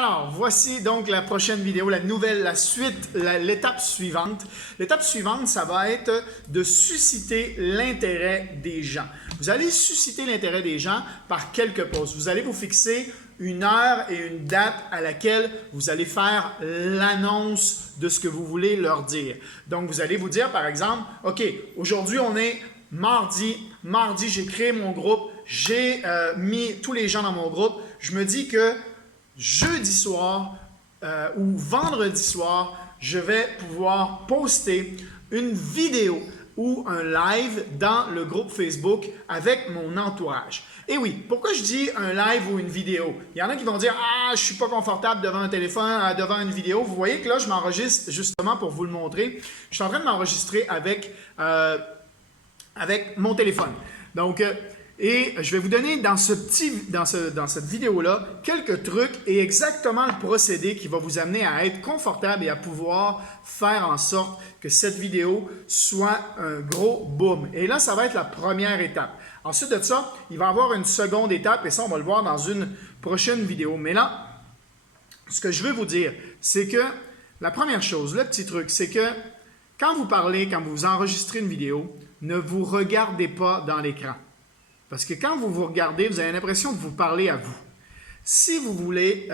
Alors, voici donc la prochaine vidéo, la suite, l'étape suivante. L'étape suivante, ça va être de susciter l'intérêt des gens. Vous allez susciter l'intérêt des gens par quelques posts. Vous allez vous fixer une heure et une date à laquelle vous allez faire l'annonce de ce que vous voulez leur dire. Donc, vous allez vous dire, par exemple, OK, aujourd'hui, on est mardi. Mardi, j'ai créé mon groupe. J'ai mis tous les gens dans mon groupe. Je me dis que jeudi soir ou vendredi soir, je vais pouvoir poster une vidéo ou un live dans le groupe Facebook avec mon entourage. Et oui, pourquoi je dis un live ou une vidéo? Il y en a qui vont dire « Ah, je ne suis pas confortable devant un téléphone, devant une vidéo. » Vous voyez que là, je m'enregistre justement pour vous le montrer. Je suis en train de m'enregistrer avec mon téléphone. Donc, et je vais vous donner dans cette vidéo-là quelques trucs et exactement le procédé qui va vous amener à être confortable et à pouvoir faire en sorte que cette vidéo soit un gros boom. Et là, ça va être la première étape. Ensuite de ça, il va y avoir une seconde étape et ça, on va le voir dans une prochaine vidéo. Mais là, ce que je veux vous dire, c'est que la première chose, le petit truc, c'est que quand vous parlez, quand vous enregistrez une vidéo, ne vous regardez pas dans l'écran. Parce que quand vous vous regardez, vous avez l'impression de vous parler à vous. Si vous voulez,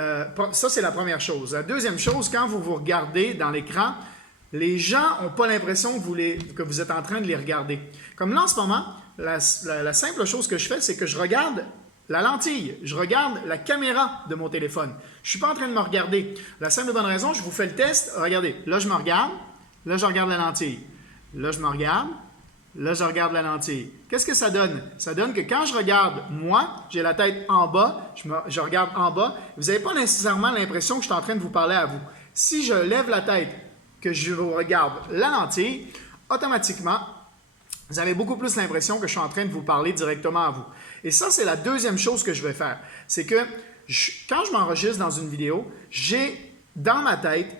ça c'est la première chose. La deuxième chose, quand vous vous regardez dans l'écran, les gens n'ont pas l'impression que vous êtes en train de les regarder. Comme là en ce moment, la simple chose que je fais, c'est que je regarde la lentille, je regarde la caméra de mon téléphone. Je ne suis pas en train de me regarder. La simple bonne raison, je vous fais le test. Regardez, là je me regarde, là je regarde la lentille. Là je me regarde. Là, je regarde la lentille. Qu'est-ce que ça donne? Ça donne que quand je regarde moi, j'ai la tête en bas, je regarde en bas, vous n'avez pas nécessairement l'impression que je suis en train de vous parler à vous. Si je lève la tête, que je vous regarde la lentille, automatiquement, vous avez beaucoup plus l'impression que je suis en train de vous parler directement à vous. Et ça, c'est la deuxième chose que je vais faire. C'est que quand je m'enregistre dans une vidéo, j'ai dans ma tête,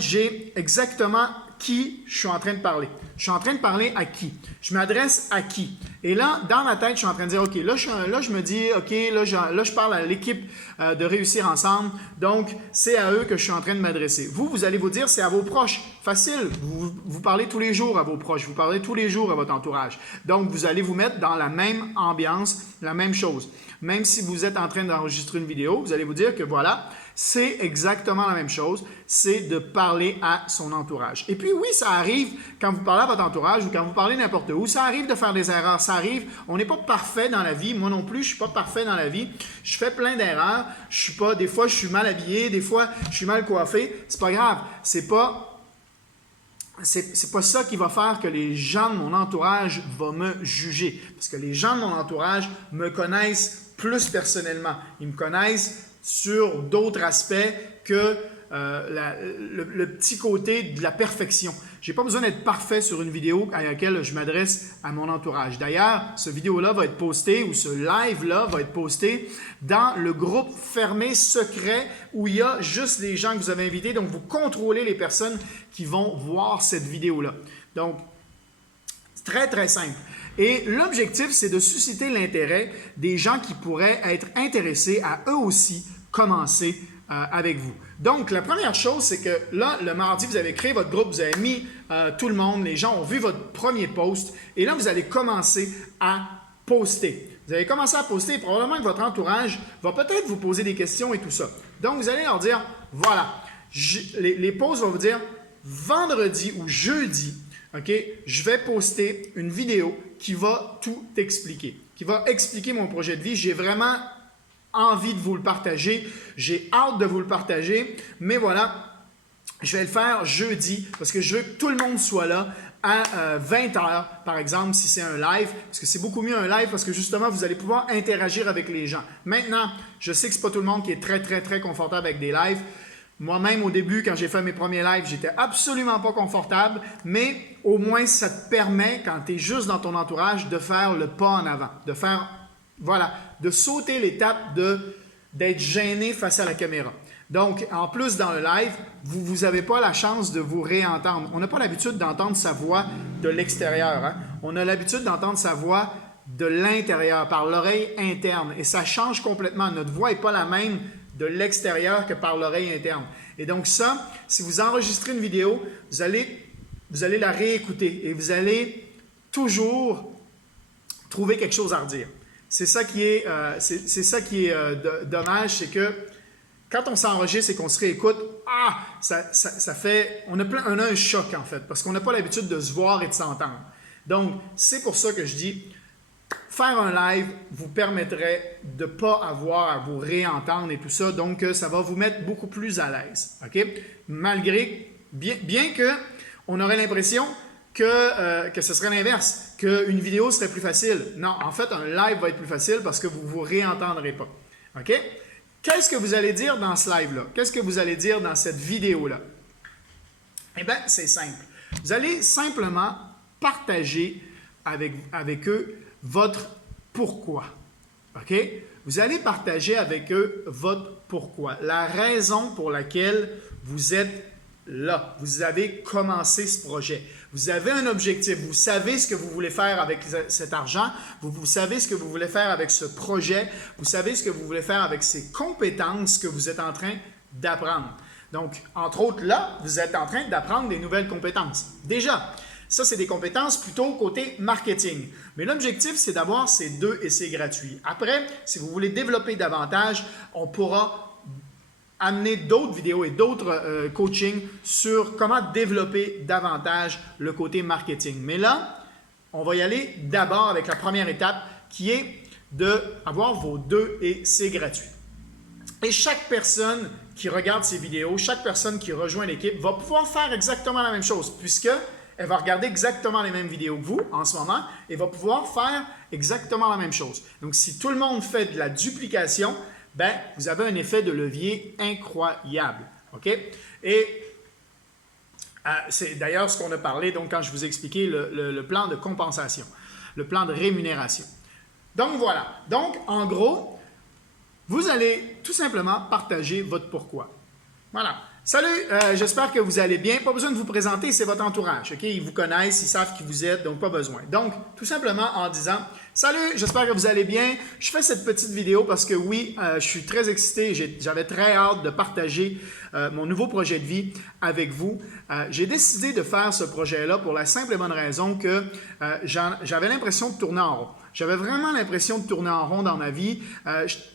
j'ai exactement qui je suis en train de parler. Je suis en train de parler à qui? Je m'adresse à qui? Et là, dans ma tête, je suis en train de dire, OK, là, je me dis, OK, là, je parle à l'équipe de Réussir Ensemble. Donc, c'est à eux que je suis en train de m'adresser. Vous allez vous dire, c'est à vos proches. Facile. Vous parlez tous les jours à vos proches. Vous parlez tous les jours à votre entourage. Donc, vous allez vous mettre dans la même ambiance, la même chose. Même si vous êtes en train d'enregistrer une vidéo, vous allez vous dire que voilà, c'est exactement la même chose, c'est de parler à son entourage. Et puis oui, ça arrive quand vous parlez à votre entourage ou quand vous parlez n'importe où, ça arrive de faire des erreurs, ça arrive, on n'est pas parfait dans la vie, moi non plus, je ne suis pas parfait dans la vie, je fais plein d'erreurs, des fois je suis mal habillé, des fois je suis mal coiffé, c'est pas grave, c'est pas ça qui va faire que les gens de mon entourage vont me juger. Parce que les gens de mon entourage me connaissent plus personnellement. Ils me connaissent sur d'autres aspects que le petit côté de la perfection. Je n'ai pas besoin d'être parfait sur une vidéo à laquelle je m'adresse à mon entourage. D'ailleurs, ce vidéo-là va être posté ou ce live-là va être posté dans le groupe fermé secret où il y a juste les gens que vous avez invités. Donc, vous contrôlez les personnes qui vont voir cette vidéo-là. Donc, c'est très, très simple. Et l'objectif, c'est de susciter l'intérêt des gens qui pourraient être intéressés à eux aussi commencer avec vous. Donc, la première chose, c'est que là, le mardi, vous avez créé votre groupe, vous avez mis tout le monde, les gens ont vu votre premier post et là, vous allez commencer à poster. Vous allez commencer à poster et probablement que votre entourage va peut-être vous poser des questions et tout ça. Donc, vous allez leur dire, voilà, les posts vont vous dire, vendredi ou jeudi, OK, je vais poster une vidéo qui va tout expliquer, qui va expliquer mon projet de vie. J'ai vraiment envie de vous le partager. J'ai hâte de vous le partager. Mais voilà, je vais le faire jeudi parce que je veux que tout le monde soit là à 20h, par exemple, si c'est un live. Parce que c'est beaucoup mieux un live parce que justement, vous allez pouvoir interagir avec les gens. Maintenant, je sais que ce n'est pas tout le monde qui est très, très, très confortable avec des lives. Moi-même, au début, quand j'ai fait mes premiers lives, j'étais absolument pas confortable, mais au moins, ça te permet, quand tu es juste dans ton entourage, de faire le pas en avant, de sauter l'étape d'être gêné face à la caméra. Donc, en plus, dans le live, vous n'avez pas la chance de vous réentendre. On n'a pas l'habitude d'entendre sa voix de l'extérieur. Hein? On a l'habitude d'entendre sa voix de l'intérieur, par l'oreille interne. Et ça change complètement. Notre voix n'est pas la même de l'extérieur que par l'oreille interne. Et donc ça, si vous enregistrez une vidéo, vous allez la réécouter et vous allez toujours trouver quelque chose à redire. C'est ça qui est, dommage, c'est que quand on s'enregistre et qu'on se réécoute, ça fait, on a un choc en fait, parce qu'on n'a pas l'habitude de se voir et de s'entendre. Donc, c'est pour ça que je dis, faire un live vous permettrait de ne pas avoir à vous réentendre et tout ça, donc ça va vous mettre beaucoup plus à l'aise. OK? Malgré, bien que on aurait l'impression que ce serait l'inverse, qu'une vidéo serait plus facile. Non, en fait, un live va être plus facile parce que vous ne vous réentendrez pas. OK? Qu'est-ce que vous allez dire dans ce live-là? Qu'est-ce que vous allez dire dans cette vidéo-là? Eh bien, c'est simple. Vous allez simplement partager avec eux votre pourquoi. OK? Vous allez partager avec eux votre pourquoi. La raison pour laquelle vous êtes là. Vous avez commencé ce projet. Vous avez un objectif. Vous savez ce que vous voulez faire avec cet argent. Vous savez ce que vous voulez faire avec ce projet. Vous savez ce que vous voulez faire avec ces compétences que vous êtes en train d'apprendre. Donc, entre autres, là, vous êtes en train d'apprendre des nouvelles compétences. Déjà, ça, c'est des compétences plutôt côté marketing. Mais l'objectif, c'est d'avoir ces deux et c'est gratuit. Après, si vous voulez développer davantage, on pourra amener d'autres vidéos et d'autres coachings sur comment développer davantage le côté marketing. Mais là, on va y aller d'abord avec la première étape qui est d'avoir vos deux et c'est gratuit. Et chaque personne qui regarde ces vidéos, chaque personne qui rejoint l'équipe va pouvoir faire exactement la même chose puisqu'elle va regarder exactement les mêmes vidéos que vous en ce moment et va pouvoir faire exactement la même chose. Donc, si tout le monde fait de la duplication, ben, vous avez un effet de levier incroyable. OK? Et c'est d'ailleurs ce qu'on a parlé donc, quand je vous ai expliqué le plan de compensation, le plan de rémunération. Donc, voilà. Donc, en gros, vous allez tout simplement partager votre pourquoi. Voilà. Salut, j'espère que vous allez bien. Pas besoin de vous présenter, c'est votre entourage. OK? Ils vous connaissent, ils savent qui vous êtes, donc pas besoin. Donc, tout simplement en disant « Salut, j'espère que vous allez bien. Je fais cette petite vidéo parce que oui, je suis très excité. J'avais très hâte de partager mon nouveau projet de vie avec vous. J'ai décidé de faire ce projet-là pour la simple et bonne raison que j'avais l'impression de tourner en rond. J'avais vraiment l'impression de tourner en rond dans ma vie.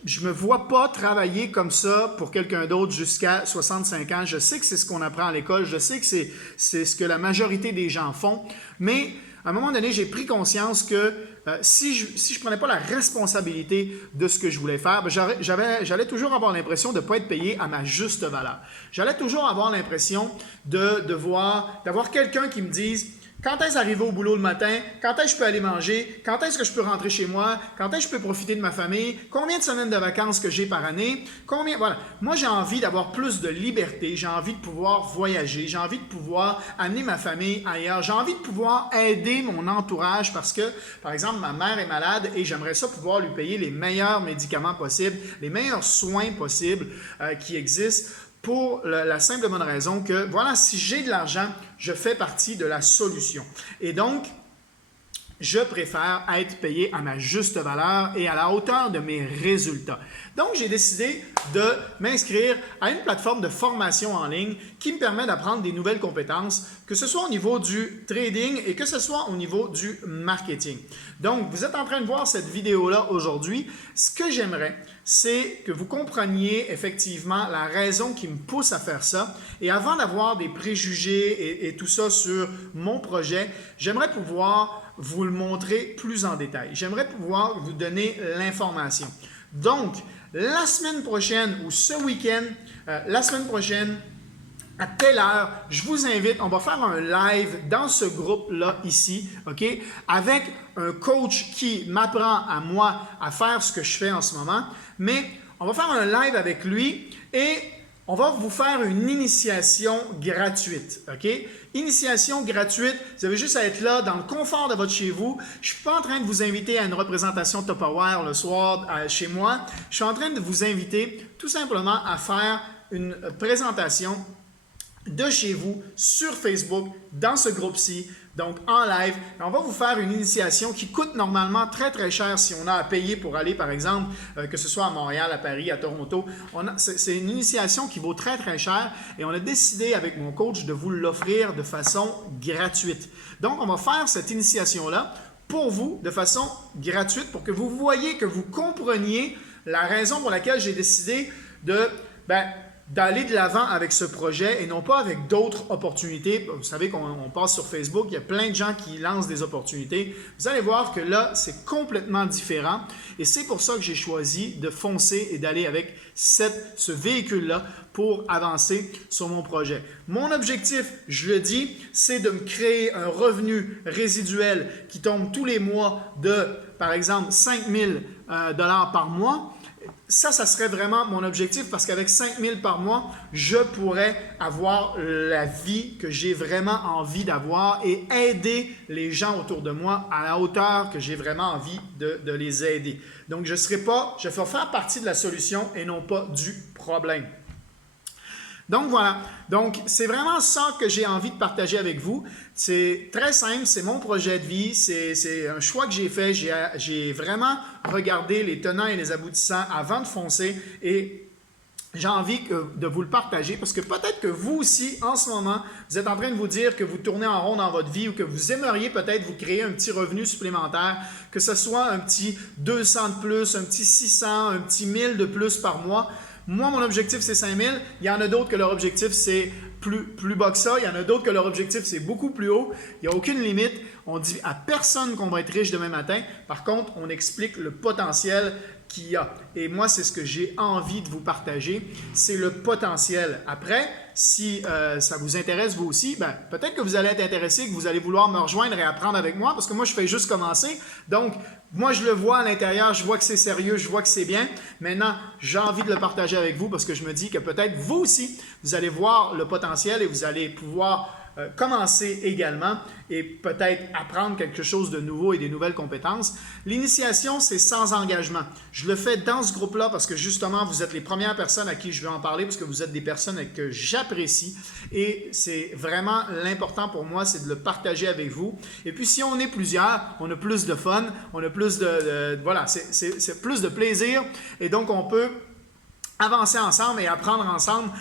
Je ne me vois pas travailler comme ça pour quelqu'un d'autre jusqu'à 65 ans. Je sais que c'est ce qu'on apprend à l'école. Je sais que c'est ce que la majorité des gens font. Mais à un moment donné, j'ai pris conscience que si je ne prenais pas la responsabilité de ce que je voulais faire, j'allais toujours avoir l'impression de ne pas être payé à ma juste valeur. J'allais toujours avoir l'impression d'avoir quelqu'un qui me dise quand est-ce d'arriver au boulot le matin, quand est-ce que je peux aller manger, quand est-ce que je peux rentrer chez moi, quand est-ce que je peux profiter de ma famille, combien de semaines de vacances que j'ai par année, voilà. Moi, j'ai envie d'avoir plus de liberté, j'ai envie de pouvoir voyager, j'ai envie de pouvoir amener ma famille ailleurs, j'ai envie de pouvoir aider mon entourage parce que, par exemple, ma mère est malade et j'aimerais ça pouvoir lui payer les meilleurs médicaments possibles, les meilleurs soins possibles qui existent. Pour la simple et bonne raison que, voilà, si j'ai de l'argent, je fais partie de la solution. Et donc, je préfère être payé à ma juste valeur et à la hauteur de mes résultats. Donc, j'ai décidé de m'inscrire à une plateforme de formation en ligne qui me permet d'apprendre des nouvelles compétences, que ce soit au niveau du trading et que ce soit au niveau du marketing. Donc, vous êtes en train de voir cette vidéo-là aujourd'hui. Ce que j'aimerais, c'est que vous compreniez effectivement la raison qui me pousse à faire ça. Et avant d'avoir des préjugés et tout ça sur mon projet, j'aimerais pouvoir vous le montrer plus en détail. J'aimerais pouvoir vous donner l'information. Donc, la semaine prochaine ou ce week-end, la semaine prochaine, à telle heure, je vous invite, on va faire un live dans ce groupe-là ici, OK, avec un coach qui m'apprend à moi à faire ce que je fais en ce moment, mais on va faire un live avec lui et on va vous faire une initiation gratuite, OK? Initiation gratuite, vous avez juste à être là dans le confort de votre chez vous. Je ne suis pas en train de vous inviter à une représentation Tupperware le soir chez moi. Je suis en train de vous inviter tout simplement à faire une présentation de chez vous sur Facebook, dans ce groupe-ci. donc en live. On va vous faire une initiation qui coûte normalement très très cher si on a à payer pour aller par exemple, que ce soit à Montréal, à Paris, à Toronto. C'est une initiation qui vaut très très cher et on a décidé avec mon coach de vous l'offrir de façon gratuite. Donc on va faire cette initiation-là pour vous de façon gratuite pour que vous voyez, que vous compreniez la raison pour laquelle j'ai décidé d'aller de l'avant avec ce projet et non pas avec d'autres opportunités. Vous savez qu'on passe sur Facebook, il y a plein de gens qui lancent des opportunités. Vous allez voir que là, c'est complètement différent et c'est pour ça que j'ai choisi de foncer et d'aller avec ce véhicule-là pour avancer sur mon projet. Mon objectif, je le dis, c'est de me créer un revenu résiduel qui tombe tous les mois de, par exemple, 5 000 $ par mois. Ça serait vraiment mon objectif parce qu'avec 5 000 par mois, je pourrais avoir la vie que j'ai vraiment envie d'avoir et aider les gens autour de moi à la hauteur que j'ai vraiment envie de les aider. Donc, je vais faire partie de la solution et non pas du problème. Donc voilà, donc c'est vraiment ça que j'ai envie de partager avec vous. C'est très simple, c'est mon projet de vie, c'est un choix que j'ai fait. J'ai vraiment regardé les tenants et les aboutissants avant de foncer et j'ai envie de vous le partager parce que peut-être que vous aussi, en ce moment, vous êtes en train de vous dire que vous tournez en rond dans votre vie ou que vous aimeriez peut-être vous créer un petit revenu supplémentaire, que ce soit un petit 200 de plus, un petit 600, un petit 1000 de plus par mois. Moi, mon objectif, c'est 5 000. Il y en a d'autres que leur objectif, c'est plus bas que ça. Il y en a d'autres que leur objectif, c'est beaucoup plus haut. Il n'y a aucune limite. On dit à personne qu'on va être riche demain matin. Par contre, on explique le potentiel qu'il y a. Et moi, c'est ce que j'ai envie de vous partager. C'est le potentiel. Après, si ça vous intéresse vous aussi, peut-être que vous allez être intéressé, que vous allez vouloir me rejoindre et apprendre avec moi parce que moi, je fais juste commencer. Donc, moi, je le vois à l'intérieur, je vois que c'est sérieux, je vois que c'est bien. Maintenant, j'ai envie de le partager avec vous parce que je me dis que peut-être vous aussi, vous allez voir le potentiel et vous allez pouvoir commencer également et peut-être apprendre quelque chose de nouveau et des nouvelles compétences. L'initiation, c'est sans engagement. Je le fais dans ce groupe-là parce que justement, vous êtes les premières personnes à qui je vais en parler parce que vous êtes des personnes que j'apprécie et c'est vraiment l'important pour moi, c'est de le partager avec vous. Et puis, si on est plusieurs, on a plus de fun, on a plus voilà, c'est plus de plaisir et donc on peut avancer ensemble et apprendre ensemble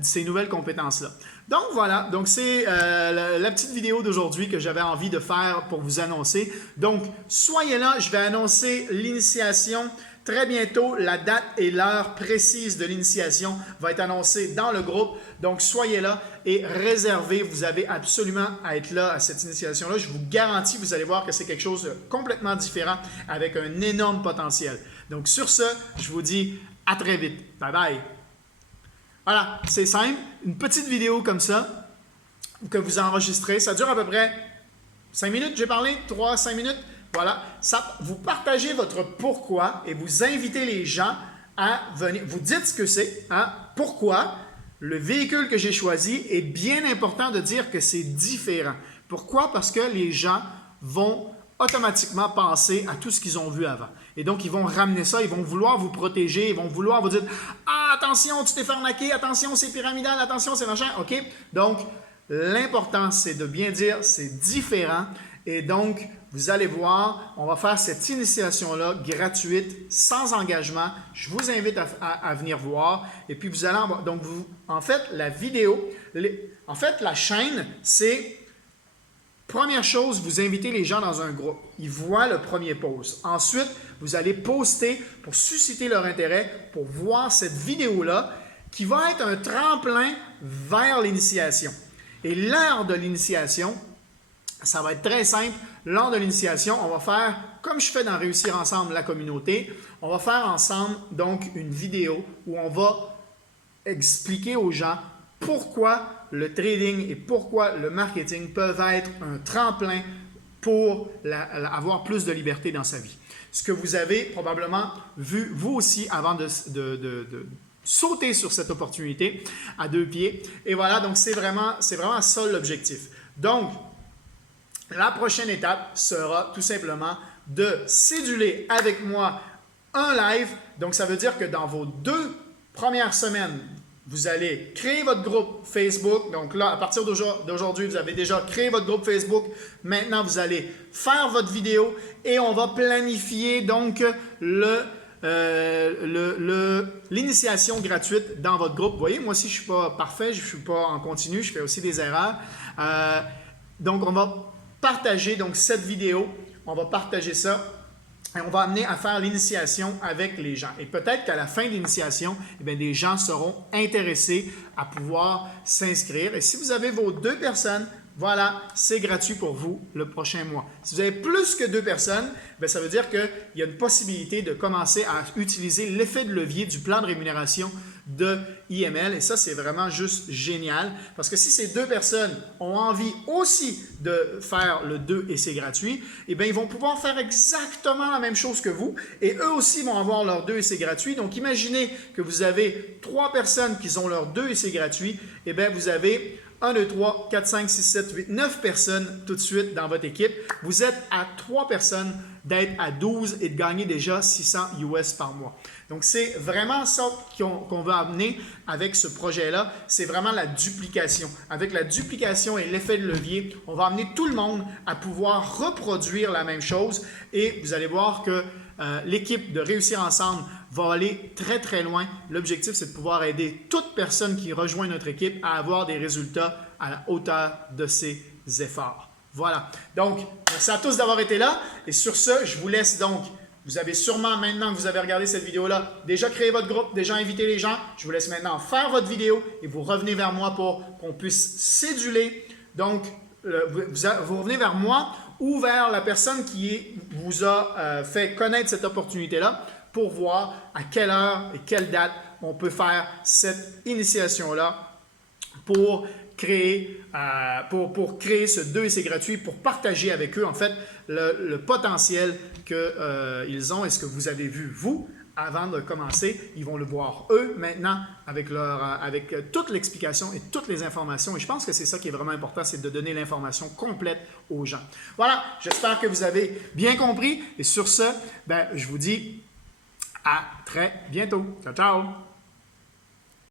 ces nouvelles compétences-là. Donc voilà, donc c'est la petite vidéo d'aujourd'hui que j'avais envie de faire pour vous annoncer. Donc soyez là, je vais annoncer l'initiation très bientôt. La date et l'heure précise de l'initiation va être annoncée dans le groupe. Donc soyez là et réservez, vous avez absolument à être là à cette initiation-là. Je vous garantis, vous allez voir que c'est quelque chose de complètement différent avec un énorme potentiel. Donc sur ce, je vous dis à très vite. Bye bye! Voilà, c'est simple. Une petite vidéo comme ça que vous enregistrez. Ça dure à peu près 5 minutes, j'ai parlé, 3-5 minutes. Voilà, ça, vous partagez votre pourquoi et vous invitez les gens à venir. Vous dites ce que c'est, hein, pourquoi le véhicule que j'ai choisi est bien important de dire que c'est différent. Pourquoi? Parce que les gens vont automatiquement penser à tout ce qu'ils ont vu avant. Et donc, ils vont ramener ça, ils vont vouloir vous protéger, ils vont vouloir vous dire « Ah, attention, tu t'es fait arnaquer, attention, c'est pyramidal, attention, c'est machin. » OK? Donc, l'important, c'est de bien dire c'est différent. Et donc, vous allez voir, on va faire cette initiation-là gratuite, sans engagement. Je vous invite à venir voir. Et puis, vous allez donc, en fait, la vidéo, en fait, la chaîne, c'est... Première chose, vous invitez les gens dans un groupe. Ils voient le premier post. Ensuite, vous allez poster pour susciter leur intérêt, pour voir cette vidéo-là qui va être un tremplin vers l'initiation. Et lors de l'initiation, ça va être très simple. Lors de l'initiation, on va faire, comme je fais dans Réussir ensemble la communauté, on va faire ensemble donc une vidéo où on va expliquer aux gens pourquoi le trading et pourquoi le marketing peuvent être un tremplin pour avoir plus de liberté dans sa vie. Ce que vous avez probablement vu vous aussi avant de sauter sur cette opportunité à 2 pieds. Et voilà, donc c'est vraiment ça l'objectif. Donc, la prochaine étape sera tout simplement de céduler avec moi un live. Donc, ça veut dire que dans vos 2 premières semaines, vous allez créer votre groupe Facebook. Donc là, à partir d'aujourd'hui, vous avez déjà créé votre groupe Facebook. Maintenant, vous allez faire votre vidéo et on va planifier donc l'initiation gratuite dans votre groupe. Vous voyez, moi aussi, je ne suis pas parfait, je ne suis pas en continu, je fais aussi des erreurs. Donc, on va partager donc, cette vidéo. On va partager ça. Et on va amener à faire l'initiation avec les gens. Et peut-être qu'à la fin de l'initiation, des gens seront intéressés à pouvoir s'inscrire. Et si vous avez vos 2 personnes, voilà, c'est gratuit pour vous le prochain mois. Si vous avez plus que 2 personnes, ça veut dire qu'il y a une possibilité de commencer à utiliser l'effet de levier du plan de rémunération de IML. Et ça, c'est vraiment juste génial. Parce que si ces 2 personnes ont envie aussi de faire le 2 et c'est gratuit, ils vont pouvoir faire exactement la même chose que vous. Et eux aussi vont avoir leur 2 et c'est gratuit. Donc, imaginez que vous avez 3 personnes qui ont leur 2 et c'est gratuit. Vous avez 1, 2, 3, 4, 5, 6, 7, 8, 9 personnes tout de suite dans votre équipe. Vous êtes à 3 personnes d'être à 12 et de gagner déjà 600 US par mois. Donc, c'est vraiment ça qu'on veut amener avec ce projet-là. C'est vraiment la duplication. Avec la duplication et l'effet de levier, on va amener tout le monde à pouvoir reproduire la même chose et vous allez voir que l'équipe de Réussir Ensemble va aller très, très loin. L'objectif, c'est de pouvoir aider toute personne qui rejoint notre équipe à avoir des résultats à la hauteur de ses efforts. Voilà. Donc, merci à tous d'avoir été là. Et sur ce, je vous laisse donc. Vous avez sûrement, maintenant que vous avez regardé cette vidéo-là, déjà créé votre groupe, déjà invité les gens. Je vous laisse maintenant faire votre vidéo et vous revenez vers moi pour qu'on puisse céduler. Donc, vous revenez vers moi ou vers la personne qui vous a fait connaître cette opportunité-là pour voir à quelle heure et quelle date on peut faire cette initiation-là pour créer ce 2 et c'est gratuit, pour partager avec eux en fait le potentiel qu'ils ont et ce que vous avez vu vous avant de commencer. Ils vont le voir eux maintenant avec toute l'explication et toutes les informations. Et je pense que c'est ça qui est vraiment important, c'est de donner l'information complète aux gens. Voilà, j'espère que vous avez bien compris. Et sur ce, je vous dis à très bientôt. Ciao, ciao!